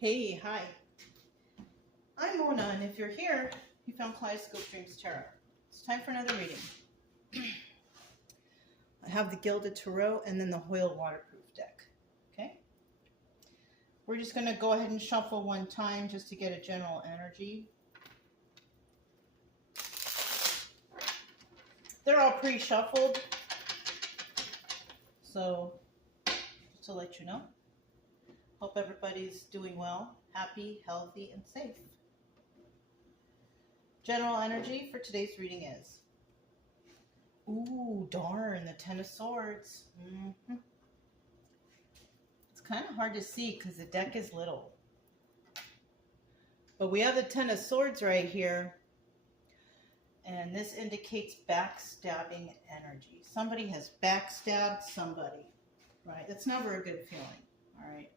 Hey, hi. I'm Mona, and if you're here, you found Kaleidoscope Dreams Tarot. It's time for another reading. I have the Gilded Tarot and then the Hoyle Waterproof deck. Okay? We're just going to go ahead and shuffle one time just to get a general energy. They're all pre-shuffled, so just to let you know. Hope everybody's doing well, happy, healthy, and safe. General energy for today's reading is, ooh, darn, the Ten of Swords. It's kind of hard to see because the deck is little. But we have the Ten of Swords right here. And this indicates backstabbing energy. Somebody has backstabbed somebody, right? That's never a good feeling, all right?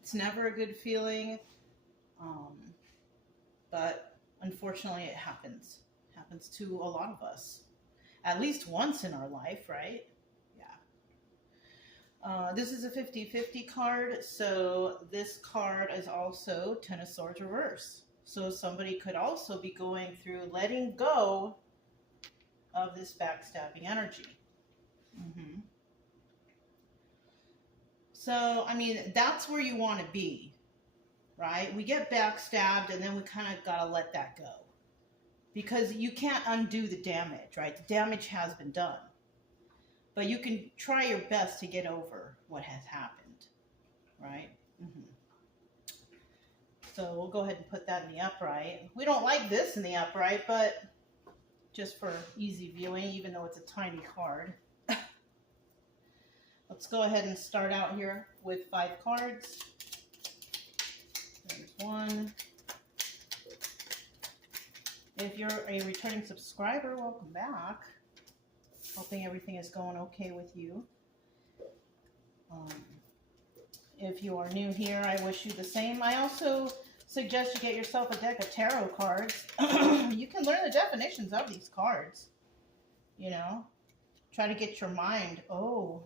It's never a good feeling, but unfortunately it happens. It happens to a lot of us, at least once in our life, right? Yeah. This is a 50-50 card, so this card is also Ten of Swords reverse. So somebody could also be going through letting go of this backstabbing energy. So, I mean, that's where you want to be, right? We get backstabbed and then we kind of got to let that go. Because you can't undo the damage, right? The damage has been done. But you can try your best to get over what has happened, right? So we'll go ahead and put that in the upright. We don't like this in the upright, but just for easy viewing, even though it's a tiny card. Let's go ahead and start out here with 5 cards. There's one. If you're a returning subscriber, welcome back. Hoping everything is going okay with you. If you are new here, I wish you the same. I also suggest you get yourself a deck of tarot cards. You can learn the definitions of these cards. You know, try to get your mind, oh,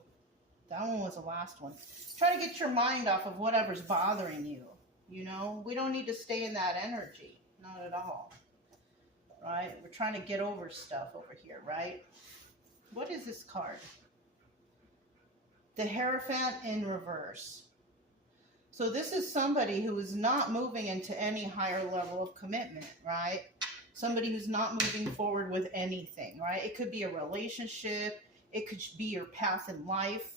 that one was the last one. Try to get your mind off of whatever's bothering you. You know, we don't need to stay in that energy. Not at all. Right? We're trying to get over stuff over here, right? What is this card? The Hierophant in reverse. So this is somebody who is not moving into any higher level of commitment, right? Somebody who's not moving forward with anything, right? It could be a relationship. It could be your path in life.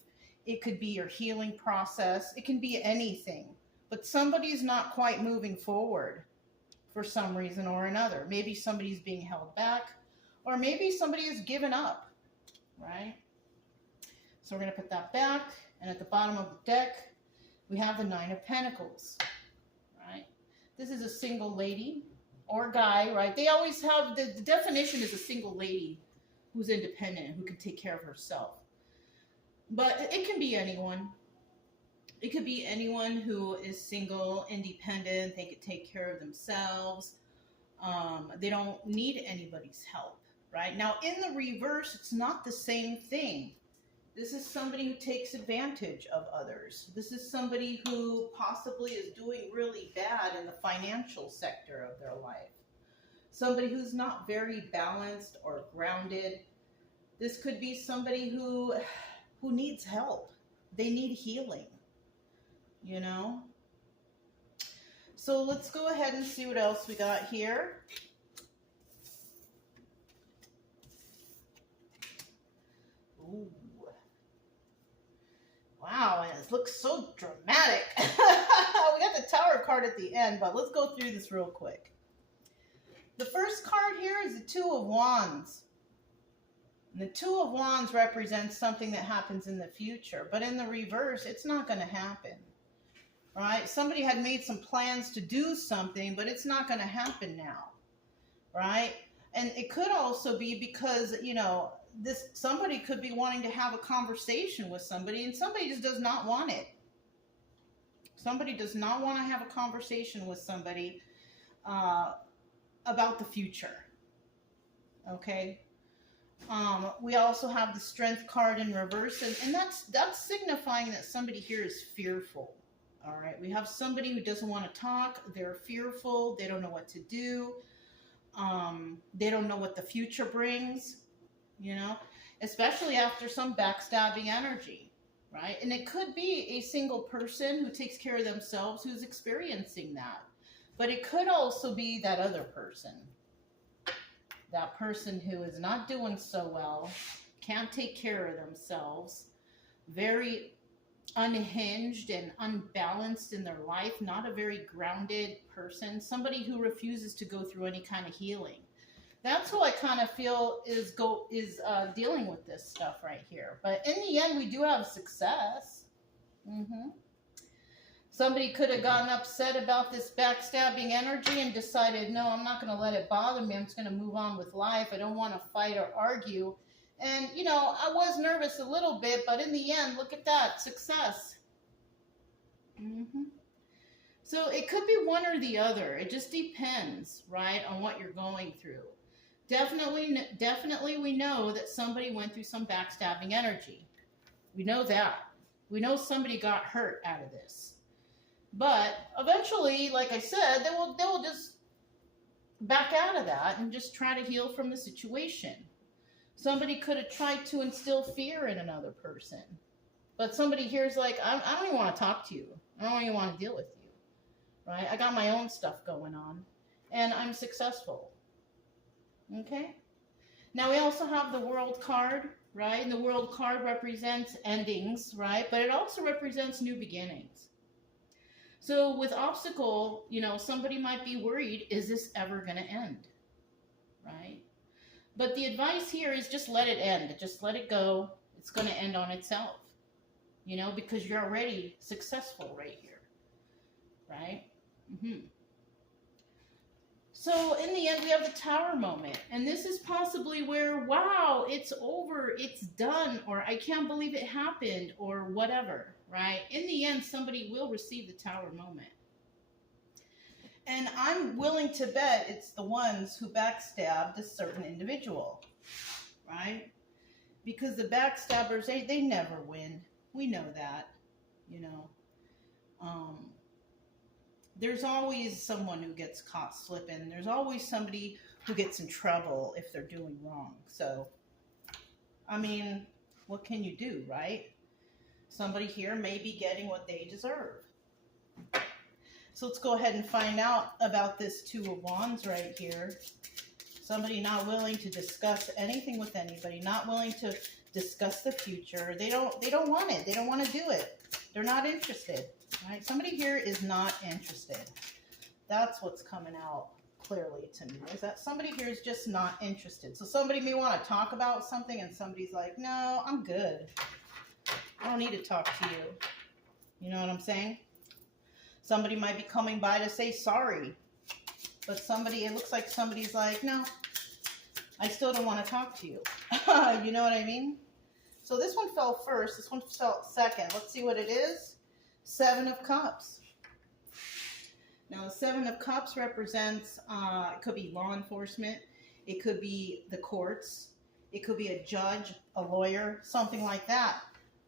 It could be your healing process. It can be anything. But somebody's not quite moving forward for some reason or another. Maybe somebody's being held back, or maybe somebody has given up, right? So we're going to put that back. And at the bottom of the deck, we have the Nine of Pentacles, right? This is a single lady or guy, right? They always have, the definition is a single lady who's independent, who can take care of herself. But it can be anyone. It could be anyone who is single, independent, they could take care of themselves. They don't need anybody's help, right? Now, in the reverse, it's not the same thing. This is somebody who takes advantage of others. This is somebody who possibly is doing really bad in the financial sector of their life. Somebody who's not very balanced or grounded. This could be somebody who needs help. They need healing, you know? So let's go ahead and see what else we got here. Ooh. Wow, and it looks so dramatic. We got the Tower card at the end, but let's go through this real quick. The first card here is the Two of Wands. And the Two of Wands represents something that happens in the future, but in the reverse, it's not going to happen, right? Somebody had made some plans to do something, but it's not going to happen now, right? And it could also be because, you know, somebody could be wanting to have a conversation with somebody, and somebody just does not want it. Somebody does not want to have a conversation with somebody about the future, okay? We also have the Strength card in reverse, and that's signifying that somebody here is fearful, All right, we have somebody who doesn't want to talk. They're fearful. They don't know what to do. They don't know what the future brings, you know, especially after some backstabbing energy, right? And it could be a single person who takes care of themselves who's experiencing that. But it could also be that other person. That person who is not doing so well, can't take care of themselves, very unhinged and unbalanced in their life, not a very grounded person, somebody who refuses to go through any kind of healing. That's who I kind of feel is dealing with this stuff right here. But in the end, we do have success. Somebody could have gotten upset about this backstabbing energy and decided, no, I'm not going to let it bother me. I'm just going to move on with life. I don't want to fight or argue. And, you know, I was nervous a little bit, but in the end, look at that, success. So it could be one or the other. It just depends, right, on what you're going through. Definitely we know that somebody went through some backstabbing energy. We know that. We know somebody got hurt out of this. But eventually, like I said, they will just back out of that and just try to heal from the situation. Somebody could have tried to instill fear in another person. But somebody here is like, I don't even want to talk to you. I don't even want to deal with you. Right? I got my own stuff going on. And I'm successful. Okay? Now we also have the World card, right? And the World card represents endings, right? But it also represents new beginnings. So with obstacle, you know, somebody might be worried, is this ever going to end? Right? But the advice here is just let it end. Just let it go. It's going to end on itself. You know, because you're already successful right here. Right? So in the end, we have the Tower moment. And this is possibly where, wow, it's over, it's done, or I can't believe it happened, or whatever. Right? In the end, somebody will receive the Tower moment. And I'm willing to bet it's the ones who backstabbed a certain individual, right? Because the backstabbers, they never win. We know that, you know. There's always someone who gets caught slipping. There's always somebody who gets in trouble if they're doing wrong. So, I mean, what can you do, right? Somebody here may be getting what they deserve. So let's go ahead and find out about this Two of Wands right here. Somebody not willing to discuss anything with anybody, not willing to discuss the future. They don't want it. They don't want to do it. They're not interested. Right? Somebody here is not interested. That's what's coming out clearly to me, is that somebody here is just not interested. So somebody may want to talk about something and somebody's like, no, I'm good. I don't need to talk to you. You know what I'm saying? Somebody might be coming by to say sorry. But it looks like somebody's like, no, I still don't want to talk to you. You know what I mean? So this one fell first. This one fell second. Let's see what it is. Seven of Cups. Now, the Seven of Cups represents, it could be law enforcement. It could be the courts. It could be a judge, a lawyer, something like that.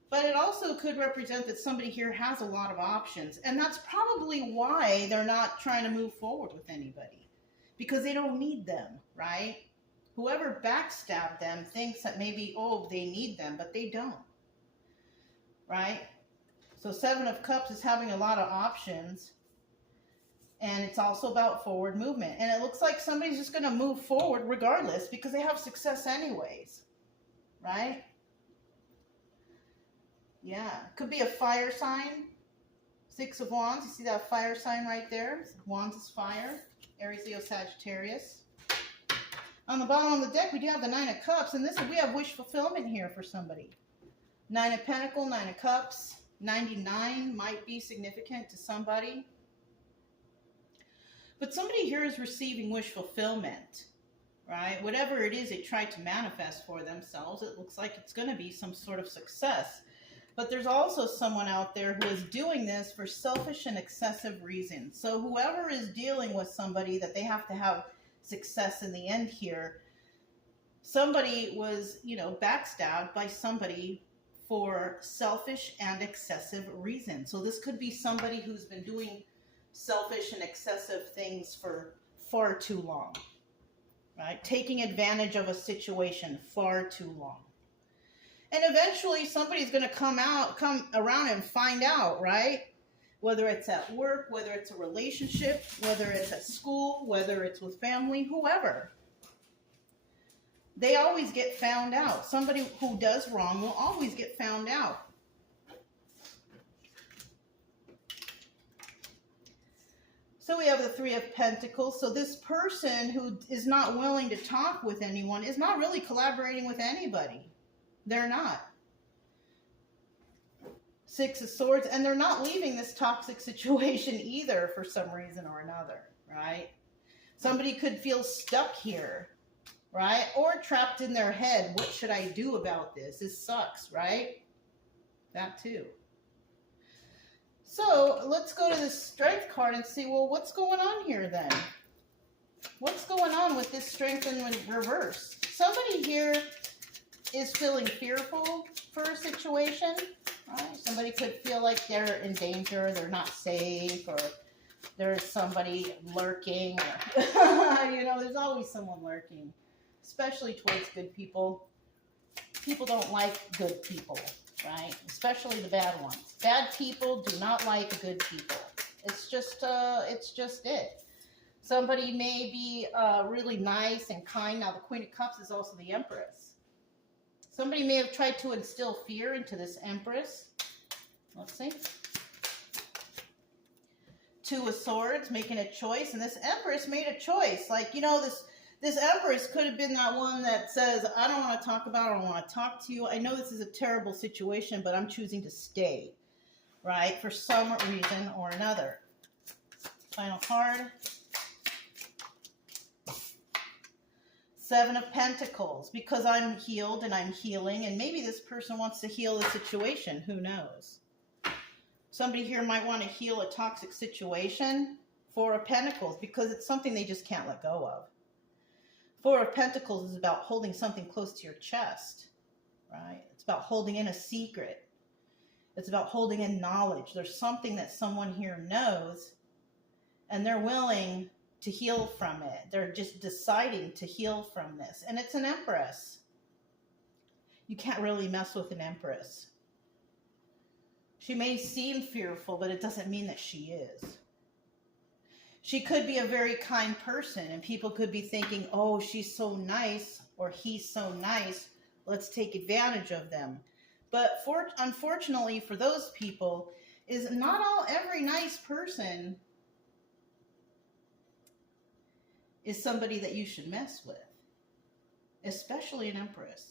But it also could represent that somebody here has a lot of options. And that's probably why they're not trying to move forward with anybody. Because they don't need them, right? Whoever backstabbed them thinks that maybe, oh, they need them, but they don't. Right? So Seven of Cups is having a lot of options. And it's also about forward movement. And it looks like somebody's just going to move forward regardless because they have success anyways. Right? Yeah. Could be a fire sign. Six of Wands. You see that fire sign right there? Wands is fire. Aries, Leo, Sagittarius. On the bottom of the deck, we do have the Nine of Cups. And we have wish fulfillment here for somebody. Nine of Pentacles, Nine of Cups. 99 might be significant to somebody. But somebody here is receiving wish fulfillment, right? Whatever it is they tried to manifest for themselves, it looks like it's going to be some sort of success. But there's also someone out there who is doing this for selfish and excessive reasons. So whoever is dealing with somebody that they have to have success in the end here, somebody was, backstabbed by somebody for selfish and excessive reasons. So this could be somebody who's been doing selfish and excessive things for far too long, right? Taking advantage of a situation far too long. And eventually somebody's going to come around and find out, right? Whether it's at work, whether it's a relationship, whether it's at school, whether it's with family, whoever. They always get found out. Somebody who does wrong will always get found out. So we have the Three of Pentacles. So this person who is not willing to talk with anyone is not really collaborating with anybody. They're not. Six of Swords, and they're not leaving this toxic situation either for some reason or another, right? Somebody could feel stuck here, right? Or trapped in their head. What should I do about this? This sucks, right? That too. So let's go to the Strength card and see, well, what's going on here then? What's going on with this Strength in reverse? Somebody here is feeling fearful for a situation. Right? Somebody could feel like they're in danger, they're not safe, or there's somebody lurking. Or you know, there's always someone lurking, especially towards good people. People don't like good people, right? Especially the bad ones. Bad people do not like good people. It's just it. Somebody may be really nice and kind. Now, the Queen of Cups is also the Empress. Somebody may have tried to instill fear into this Empress. Let's see. Two of Swords, making a choice. And this Empress made a choice. Like, you know, this Empress could have been that one that says, I don't want to talk about it. I don't want to talk to you. I know this is a terrible situation, but I'm choosing to stay, right? For some reason or another. Final card. Seven of Pentacles, because I'm healed and I'm healing, and maybe this person wants to heal the situation. Who knows? Somebody here might want to heal a toxic situation. Four of Pentacles, because it's something they just can't let go of. Four of Pentacles is about holding something close to your chest, right? It's about holding in a secret. It's about holding in knowledge. There's something that someone here knows, and they're willing to heal from it. They're just deciding to heal from this. And it's an Empress. You can't really mess with an Empress. She may seem fearful, but it doesn't mean that she is. She could be a very kind person, and people could be thinking, oh, she's so nice, or he's so nice, let's take advantage of them. But unfortunately for those people, is not every nice person is somebody that you should mess with, especially an Empress.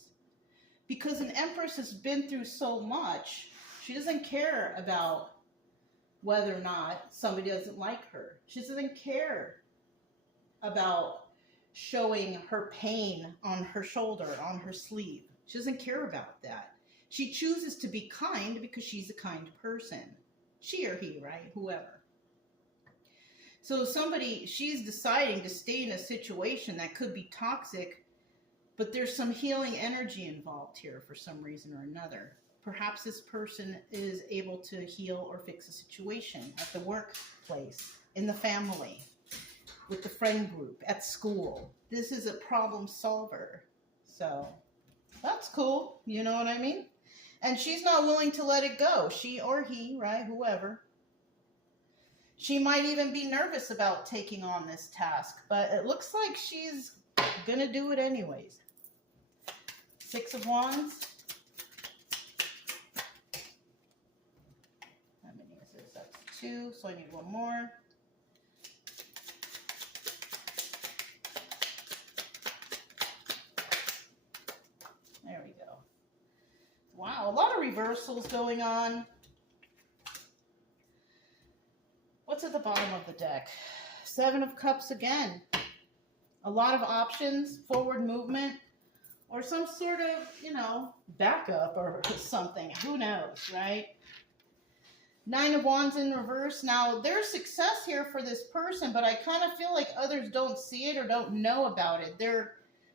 Because an Empress has been through so much, she doesn't care about whether or not somebody doesn't like her. She doesn't care about showing her pain on her shoulder, on her sleeve. She doesn't care about that. She chooses to be kind because she's a kind person. She or he, right? Whoever. So she's deciding to stay in a situation that could be toxic, but there's some healing energy involved here for some reason or another. Perhaps this person is able to heal or fix a situation at the workplace, in the family, with the friend group, at school. This is a problem solver. So that's cool. You know what I mean? And she's not willing to let it go. She or he, right? Whoever. She might even be nervous about taking on this task, but it looks like she's going to do it anyways. Six of Wands. How many is this? That's two, so I need one more. There we go. Wow, a lot of reversals going on. What's at the bottom of the deck? Seven of Cups again. A lot of options, forward movement, or some sort of, you know, backup or something. Who knows, right? Nine of Wands in reverse. Now, there's success here for this person, but I kind of feel like others don't see it or don't know about it. Their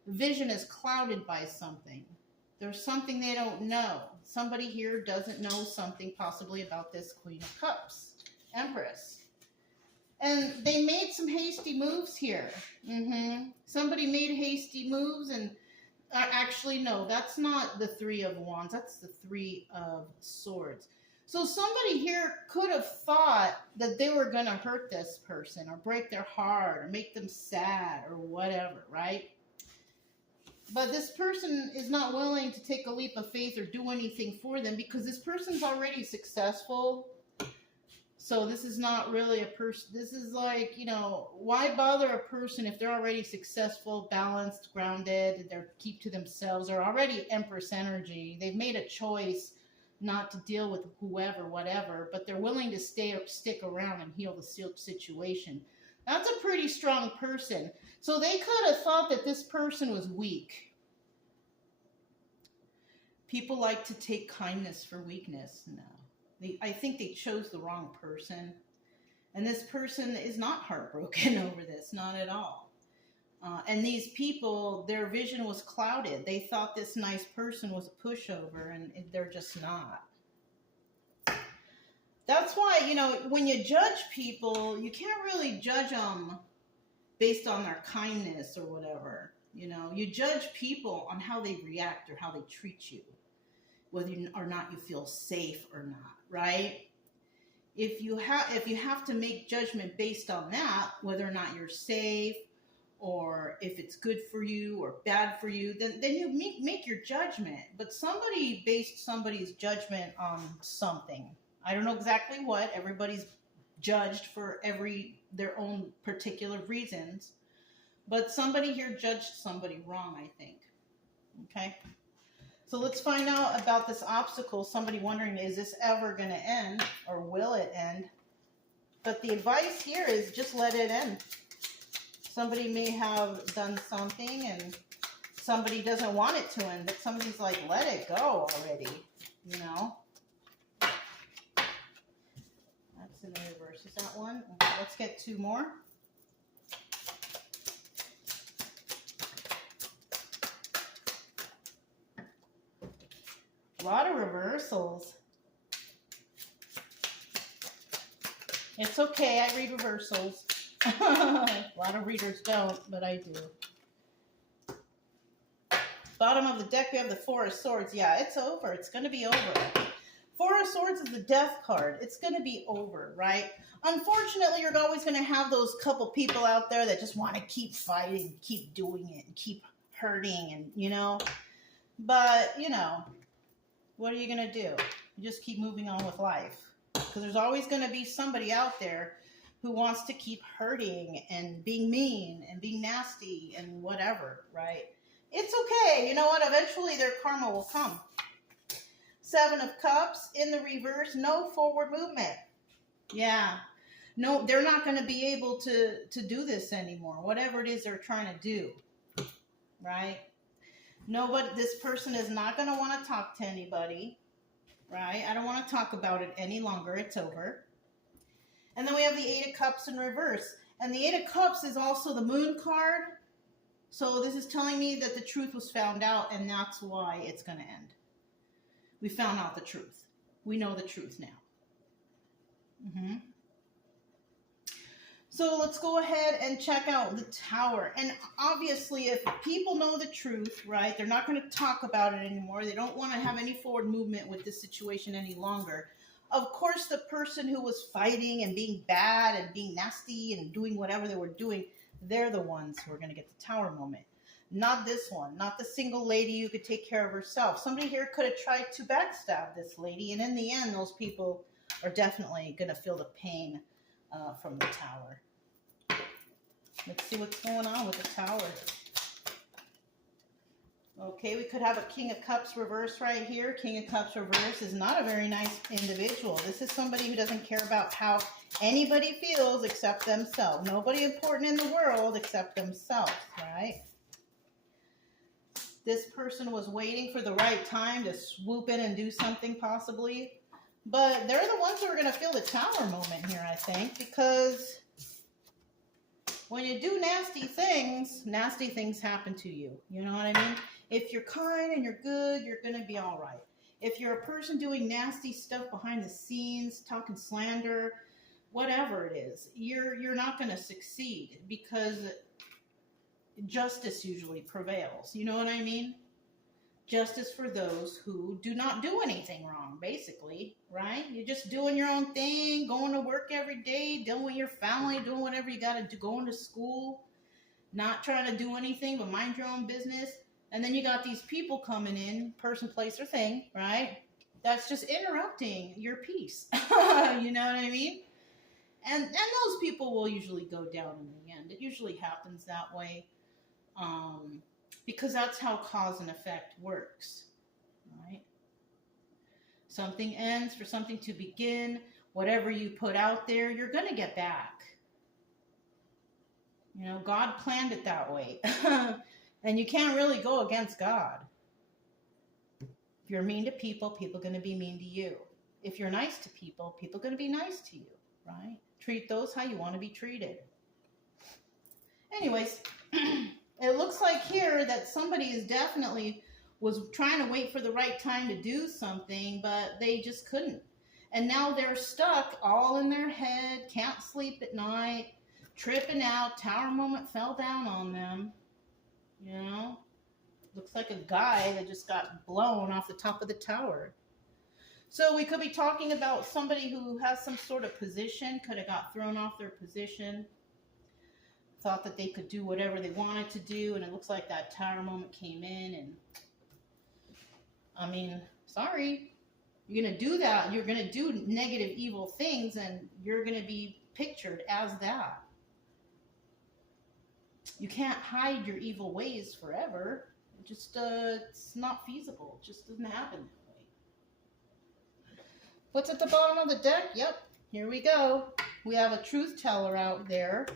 vision is clouded by something. There's something they don't know. Somebody here doesn't know something possibly about this Queen of Cups, Empress. And they made some hasty moves here. Somebody made hasty moves, and actually, no, that's not the Three of Wands. That's the Three of Swords. So somebody here could have thought that they were going to hurt this person or break their heart or make them sad or whatever, right? But this person is not willing to take a leap of faith or do anything for them because this person's already successful. So this is not really a person. This is like, you know, why bother a person if they're already successful, balanced, grounded, they're keep to themselves, they're already Empress energy. They've made a choice not to deal with whoever, whatever, but they're willing to stick around and heal the situation. That's a pretty strong person. So they could have thought that this person was weak. People like to take kindness for weakness. No. I think they chose the wrong person. And this person is not heartbroken over this, not at all. And these people, their vision was clouded. They thought this nice person was a pushover, and they're just not. That's why, you know, when you judge people, you can't really judge them based on their kindness or whatever. You know, you judge people on how they react or how they treat you, whether or not you feel safe or not, right? If you have to make judgment based on that, whether or not you're safe, or if it's good for you or bad for you, then you make your judgment. But somebody based somebody's judgment on something. I don't know exactly what. Everybody's judged for their own particular reasons. But somebody here judged somebody wrong, I think. Okay? So let's find out about this obstacle. Somebody wondering, is this ever going to end, or will it end? But the advice here is just let it end. Somebody may have done something and somebody doesn't want it to end, but somebody's like, let it go already, you know? That's in the reverse. Is that one? Okay, let's get two more. A lot of reversals. It's okay, I read reversals. A lot of readers don't, but I do. Bottom of the deck, we have the Four of Swords. Yeah, it's over. It's going to be over. Four of Swords is the Death card. It's going to be over, right? Unfortunately, you're always going to have those couple people out there that just want to keep fighting, keep doing it, and keep hurting, and, you know. But, you know, what are you going to do? You just keep moving on with life. Because there's always going to be somebody out there who wants to keep hurting and being mean and being nasty and whatever, right? It's okay. You know what? Eventually their karma will come. Seven of Cups in the reverse. No forward movement. Yeah. No, they're not going to be able to do this anymore. Whatever it is they're trying to do, right? Nobody, this person is not going to want to talk to anybody, right? I don't want to talk about it any longer. It's over. And then we have the Eight of Cups in reverse. And the Eight of Cups is also the Moon card. So this is telling me that the truth was found out, and that's why it's going to end. We found out the truth. We know the truth now. So let's go ahead and check out the Tower. And obviously, if people know the truth, right, they're not going to talk about it anymore. They don't want to have any forward movement with this situation any longer. Of course, the person who was fighting and being bad and being nasty and doing whatever they were doing, they're the ones who are going to get the Tower moment. Not this one. Not the single lady who could take care of herself. Somebody here could have tried to backstab this lady, and in the end, those people are definitely going to feel the pain from the Tower. Let's see what's going on with the Tower. Okay, we could have a King of Cups reverse right here. King of Cups reverse is not a very nice individual. This is somebody who doesn't care about how anybody feels except themselves. Nobody important in the world except themselves, right? This person was waiting for the right time to swoop in and do something possibly. But they're the ones who are going to feel the Tower moment here, I think, because when you do nasty things happen to you. You know what I mean? If you're kind and you're good, you're going to be all right. If you're a person doing nasty stuff behind the scenes, talking slander, whatever it is, you're not going to succeed, because justice usually prevails. You know what I mean? Justice for those who do not do anything wrong, basically, right? You're just doing your own thing, going to work every day, dealing with your family, doing whatever you got to do, going to school, not trying to do anything but mind your own business. And then you got these people coming in, person, place, or thing, right? That's just interrupting your peace. You know what I mean? And those people will usually go down in the end. It usually happens that way. Because that's how cause and effect works, right? Something ends for something to begin. Whatever you put out there, you're going to get back. You know, God planned it that way. And you can't really go against God. If you're mean to people, people are going to be mean to you. If you're nice to people, people are going to be nice to you, right? Treat those how you want to be treated. Anyways, it looks like here that somebody is definitely was trying to wait for the right time to do something, but they just couldn't. And now they're stuck all in their head, can't sleep at night, tripping out. Tower moment fell down on them. You know, looks like a guy that just got blown off the top of the tower. So we could be talking about somebody who has some sort of position, could have got thrown off their position, thought that they could do whatever they wanted to do, and it looks like that tower moment came in, and I mean, sorry, you're going to do that, you're going to do negative, evil things, and you're going to be pictured as that. You can't hide your evil ways forever. It just, it's not feasible. It just doesn't happen that way. What's at the bottom of the deck? Yep, here we go. We have a truth teller out there.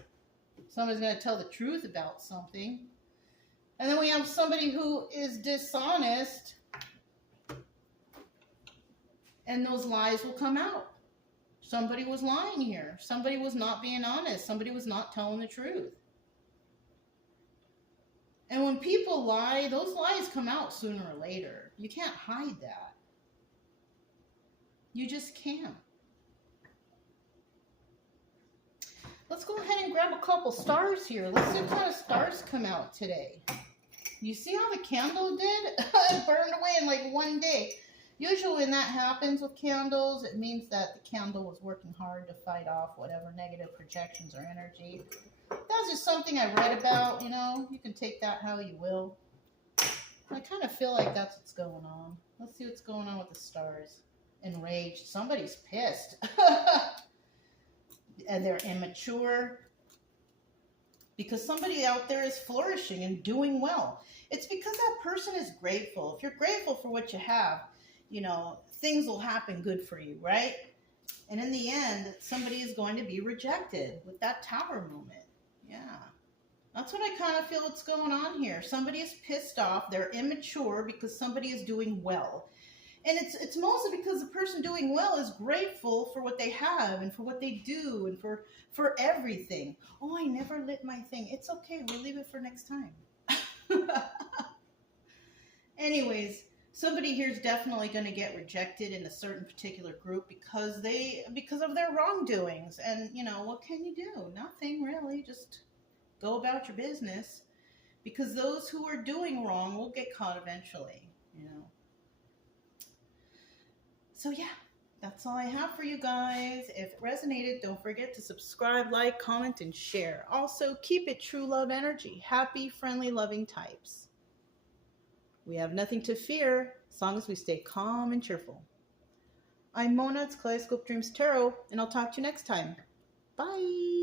Somebody's going to tell the truth about something. And then we have somebody who is dishonest. And those lies will come out. Somebody was lying here. Somebody was not being honest. Somebody was not telling the truth. And when people lie, those lies come out sooner or later. You can't hide that. You just can't. Let's go ahead and grab a couple stars here. Let's see what kind of stars come out today. You see how the candle did? It burned away in like one day. Usually when that happens with candles, it means that the candle was working hard to fight off whatever negative projections or energy. That's just something I read about, you know. You can take that how you will. I kind of feel like that's what's going on. Let's see what's going on with the stars. Enraged. Somebody's pissed. And they're immature. Because somebody out there is flourishing and doing well. It's because that person is grateful. If you're grateful for what you have, you know, things will happen good for you, right? And in the end, somebody is going to be rejected with that tower moment. Yeah. That's what I kind of feel what's going on here. Somebody is pissed off. They're immature because somebody is doing well. And it's mostly because the person doing well is grateful for what they have and for what they do and for everything. Oh, I never lit my thing. It's okay. We'll leave it for next time. Anyways, somebody here is definitely going to get rejected in a certain particular group because of their wrongdoings. And, you know, what can you do? Nothing, really. Just go about your business. Because those who are doing wrong will get caught eventually, you know. So, yeah, that's all I have for you guys. If it resonated, don't forget to subscribe, like, comment, and share. Also, keep it true love energy. Happy, friendly, loving types. We have nothing to fear as long as we stay calm and cheerful. I'm Mona, it's Kaleidoscope Dreams Tarot, and I'll talk to you next time. Bye.